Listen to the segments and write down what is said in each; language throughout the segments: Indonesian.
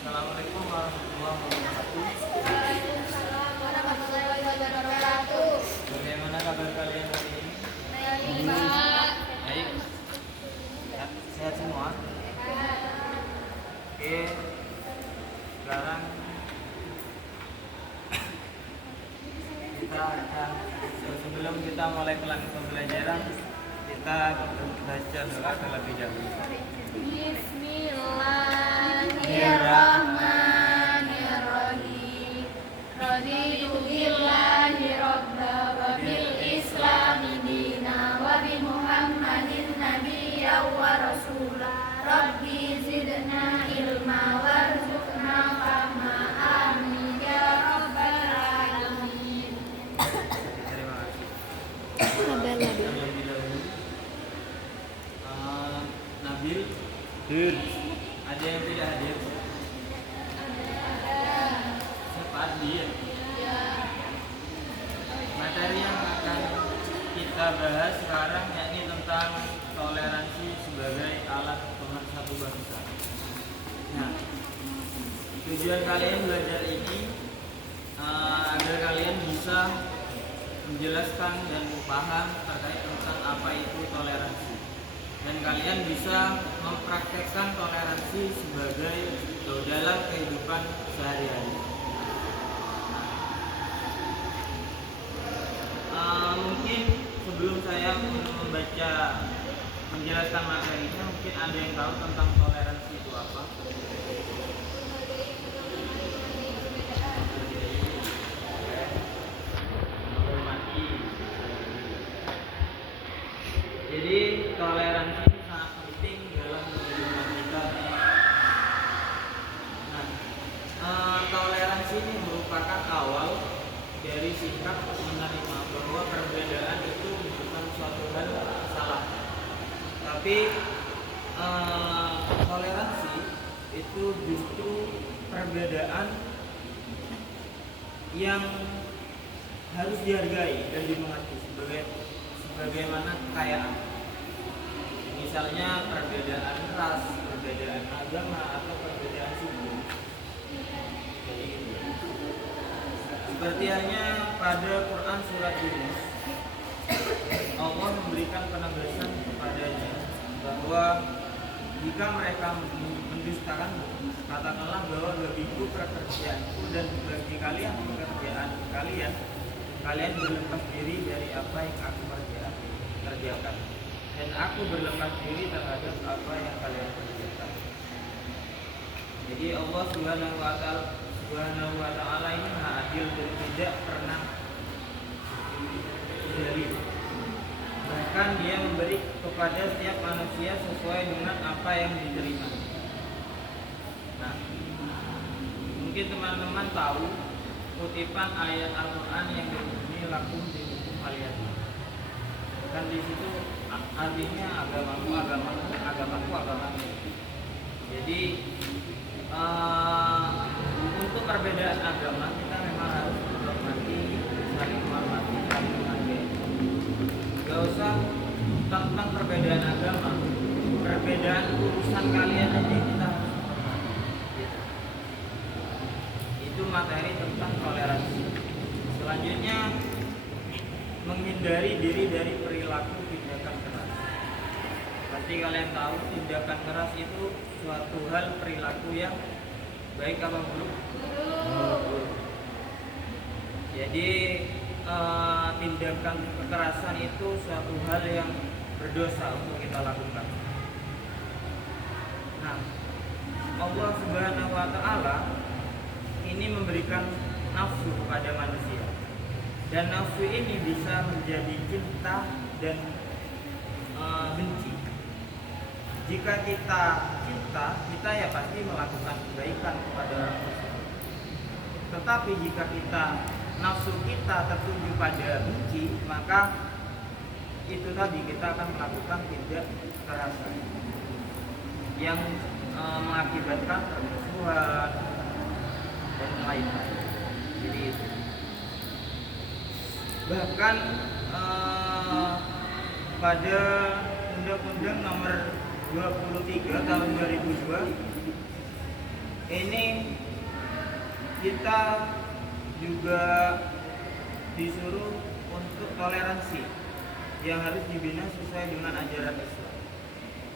Assalamualaikum warahmatullahi wabarakatuh. Waalaikumsalam warahmatullahi wabarakatuh. Bagaimana kabar kalian hari ini? Baik, Pak. Baik. Ya, sehat semua. Oke. Sekarang kita akan sebelum kita mulai pembelajaran, kita baca doa terlebih dahulu. Bismillahirrahmanirrahim. Raditu billahi rabba wa bil islami dina wa bi Muhammadin nabiyya wa rasula. Rabbi zidna ilma warzuqna fahma. Amin ya rabbal alamin. Terima kasih. Terlebih dahulu, Nabil, ada yang tidak hadir? Cepat dia. Materi yang akan kita bahas sekarang yakni tentang toleransi sebagai alat pemersatu bangsa. Nah, tujuan kalian belajar ini agar kalian bisa menjelaskan dan paham terkait tentang apa itu toleransi, dan kalian bisa mempraktekkan toleransi sebagai dalam kehidupan sehari-hari. Mungkin sebelum saya membaca menjelaskan materinya, mungkin ada yang tahu tentang toleransi itu apa? Menghormati. Jadi toleransi ini sangat penting dalam kehidupan kita. Nah, toleransi ini merupakan awal dari sikap menerima bahwa perbedaan itu bukan suatu hal salah, tapi toleransi itu justru perbedaan yang harus dihargai dan dimengerti sebagaimana kekayaan. Misalnya perbedaan ras, perbedaan agama, atau perbedaan suku. Jadi gitu. Seperti halnya pada Quran surat Yunus, Allah memberikan penegasan kepadanya bahwa jika mereka mendustakanmu, katakanlah bahwa bagiku pekerjaanku dan bagi kalian pekerjaan kalian berlepas diri dari apa yang aku kerjakan, dan aku berlepas diri terhadap apa yang kalian kerjakan. Jadi Allah Subhanahu wa ta'ala ini maha adil dan tidak pernah zalim. Bahkan dia memberi kepada setiap manusia sesuai dengan apa yang diterima. Nah, mungkin teman-teman tahu kutipan ayat Al-Quran yang berbunyi lakum dinukum aliyati. Kan di situ artinya agamaku. Jadi untuk perbedaan agama kita memang harus menghormati, saling menghormati, saling menghargai. Gak usah tentang perbedaan agama, perbedaan urusan kalian aja kita harus menghormati. Itu materi tentang toleransi. Selanjutnya, menghindari diri dari perilaku tindakan keras. Pasti kalian tahu tindakan keras itu suatu hal perilaku yang baik apa buruk? Buruk. Jadi tindakan kekerasan itu suatu hal yang berdosa untuk kita lakukan. Nah, Allah Subhanahu wa ta'ala ini memberikan nafsu kepada manusia, dan nafsu ini bisa menjadi cinta dan benci. Jika kita cinta, kita ya pasti melakukan kebaikan kepada orang tersebut. Tetapi jika nafsu kita tertuju pada benci, maka itu tadi kita akan melakukan tindak kekerasan yang mengakibatkan permusuhan dan lain-lain. Jadi itu. Bahkan pada Undang-Undang Nomor 23 Tahun 2002 ini kita juga disuruh untuk toleransi yang harus dibina sesuai dengan ajaran Islam.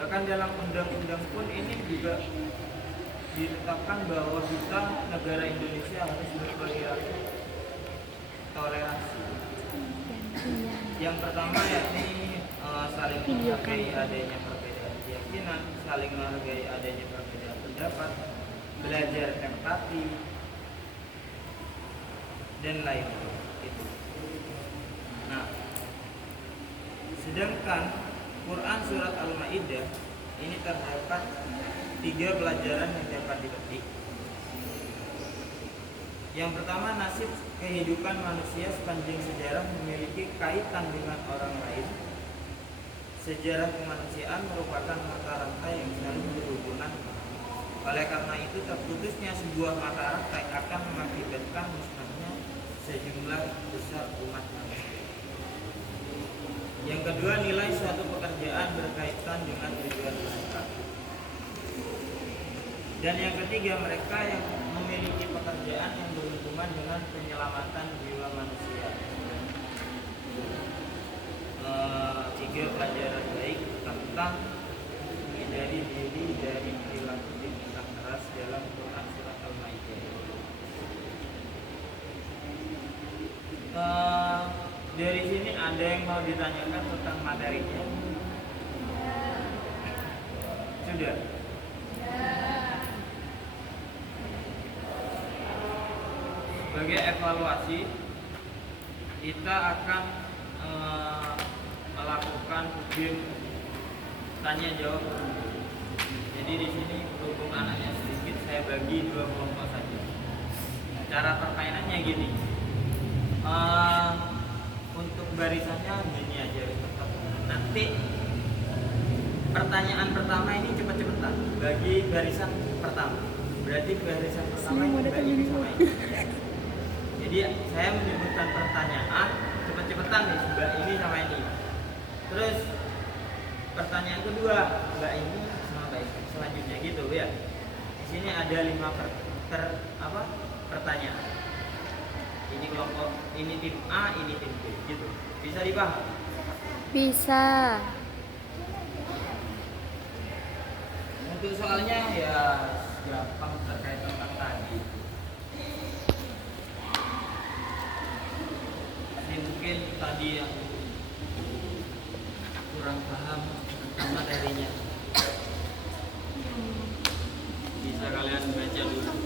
Bahkan dalam undang-undang pun ini juga ditetapkan bahwa kita negara Indonesia harus berperilaku toleransi. Yang pertama yakni saling menghargai adanya perbedaan keyakinan, saling menghargai adanya perbedaan pendapat, belajar empati dan lain-lain itu. Nah, sedangkan Quran surat Al-Maidah ini terdapat 3 pelajaran yang dapat dipetik. Yang pertama, nasib kehidupan manusia sepanjang sejarah memiliki kaitan dengan orang lain. Sejarah kemanusiaan merupakan mata rantai yang saling berhubungan. Oleh karena itu, terputusnya sebuah mata rantai akan mengakibatkan musnahnya sejumlah besar umat manusia. Yang kedua, nilai suatu pekerjaan berkaitan dengan tujuan mereka. Dan yang ketiga, mereka yang memiliki pekerjaan yang berhubungan dengan penyelamatan jiwa manusia. 3 pelajaran baik tentang menghindari diri dari perilaku tindakan keras dalam Quran surat Al-Maidah. Dari sini ada yang mau ditanyakan tentang materinya? Sudah? Sebagai evaluasi, kita akan melakukan game tanya jawab. Jadi di sini berhubung anaknya sedikit, saya bagi 2 kelompok saja. Cara permainannya gini. Untuk barisannya gini aja, nanti pertanyaan pertama ini cepet-cepetan bagi barisan pertama. Berarti barisan pertama ini Mbak ini sama ini. Jadi saya menyebutkan pertanyaan cepet-cepetan nih, Mbak ini sama ini. Terus pertanyaan kedua, Mbak ini sama Mbak ini selanjutnya gitu ya. Di sini ada 5 pertanyaan. Ini kelompok, ini tim A, ini tim B gitu. Bisa dipaham? Bisa. Untuk soalnya ya gampang terkait tentang tadi. Ini mungkin tadi yang kurang paham tentang materinya. Bisa kalian baca dulu.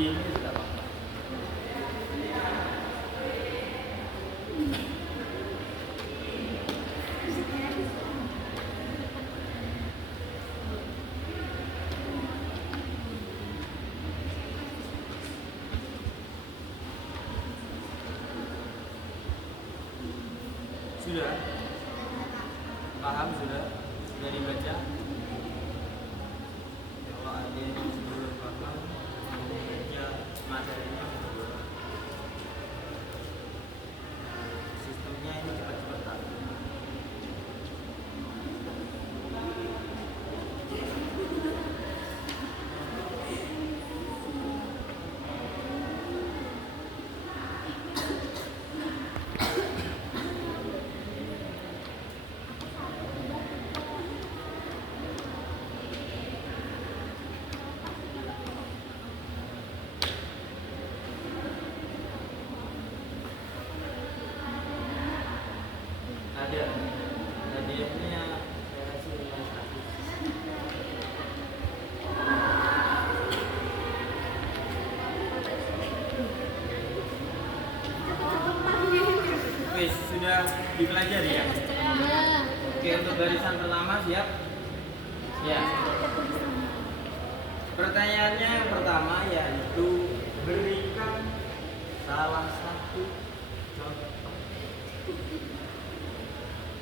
Ini sudah Pak. Sudah? Paham sudah? Sudah dibaca? Kalau ada yang sebelum paham, baca materinya. Sistemnya ini cepat-cepatan. Ada hadiahnya, saya kasih 500. Wis, sudah dipelajari ya? Oke, untuk barisan pertama siap? Ya. Pertanyaannya yang pertama yaitu berikan salah satu contoh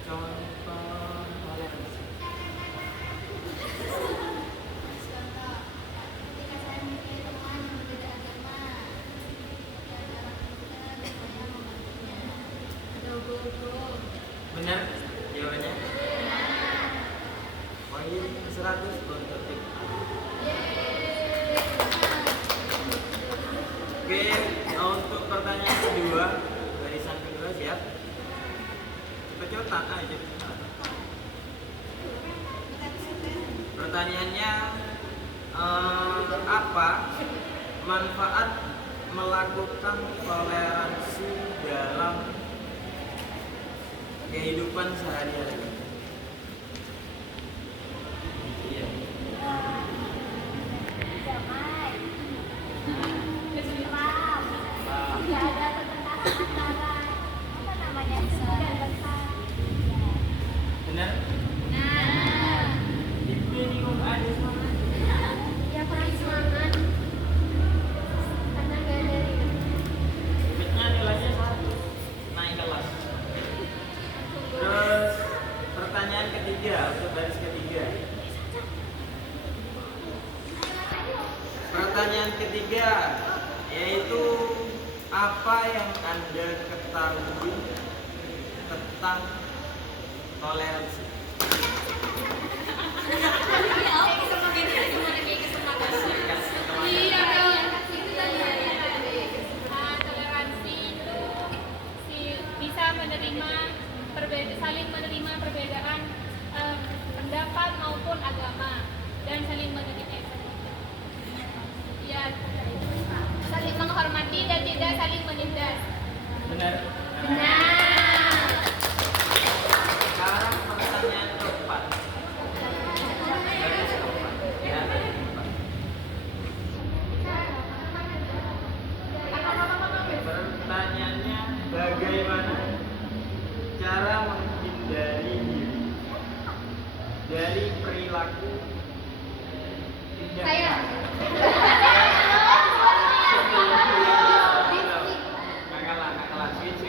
contoh toleransi. Ketika saya mempunyai teman yang berbeda agama, saya membantunya. Benar jawabannya? Poin 100 untuk tim A. Oke, untuk pertanyaan kedua, barisan kedua siap? Cepat-cepat aja. Pertanyaannya, apa manfaat melakukan toleransi dalam kehidupan sehari-hari? Iya. Damai, tentram, tidak ada pertentangan antara suku dan bangsa. Benar? Nah, Ibu ini kok ada semangat? ya kurang semangat karena gak ada Fitnya nilainya 1, naik kelas. Terus pertanyaan ketiga untuk baris ketiga. Pertanyaan ketiga yaitu apa yang Anda ketahui tentang toleransi? Iya dong. Toleransi itu bisa menerima saling menerima perbedaan pendapat maupun agama dan saling menerima ya, saling menghormati dan tidak saling menindas. Benar? Benar. Sekarang pertanyaan keempat. Baris keempat. Ya, baris keempat. Pertanyaannya, bagaimana cara menghindari diri dari perilaku tidak Saya. Nggak kalah. Switch.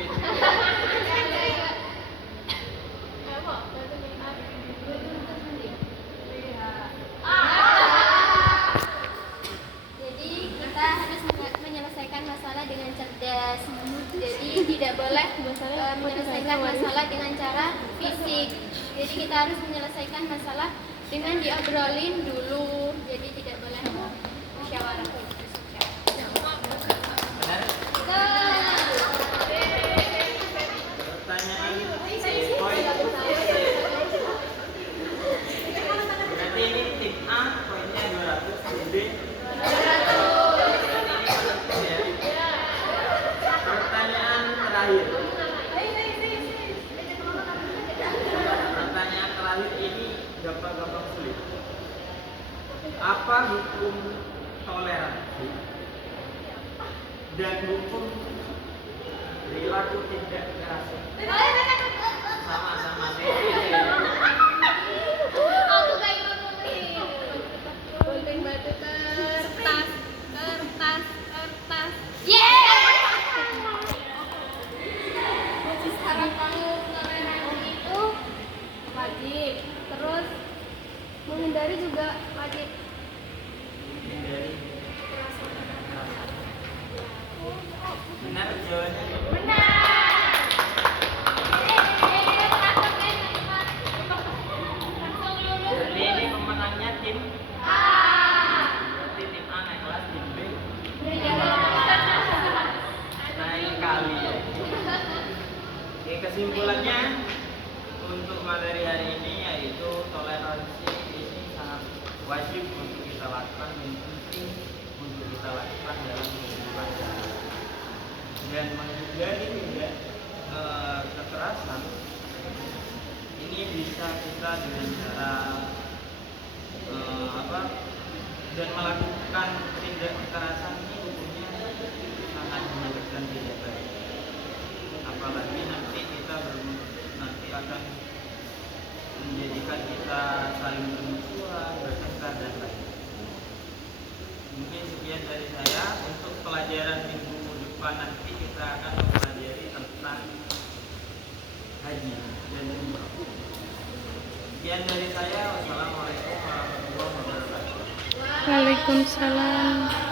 Jadi kita harus menyelesaikan masalah dengan cerdas. Jadi tidak boleh menyelesaikan masalah dengan cara fisik. Jadi kita harus menyelesaikan masalah dengan diobrolin dulu. Jadi tidak boleh musyawarah. Benar? Pertanyaan poin. Berarti ini tim A poinnya 200, tim B 200. Ya. Pertanyaan terakhir. Pertanyaan terakhir ini gampang-gampang sulit. Apa hukum toleransi dan hukum perilaku tidak kekerasan? Sama-sama sih. Aku gak ikut nulis. Gunting batu kertas. Syarat kamu toleransi itu wajib. Terus menghindari juga wajib. Hindari kekerasan. Benar jawabannya? Jadi ini pemenangnya tim A. Berarti tim A naik kelas, tim B naik kali ya. Oke, kesimpulannya untuk materi hari ini yaitu toleransi ini sangat wajib untuk kita lakukan dan penting untuk kita lakukan dalam kehidupan sehari-hari. Dan menghindari tidak kekerasan ini bisa kita dengan cara dan melakukan tindak kekerasan ini hukumnya sangat menyebabkan tidak baik. Apalagi nanti akan menjadikan kita saling bermusuhan, bertengkar dan lain. Mungkin sekian dari saya. Untuk pelajaran minggu depan nanti kita akan mempelajari tentang haji dan umrah. Sekian dari saya. Wassalamualaikum warahmatullahi wabarakatuh. Waalaikumsalam.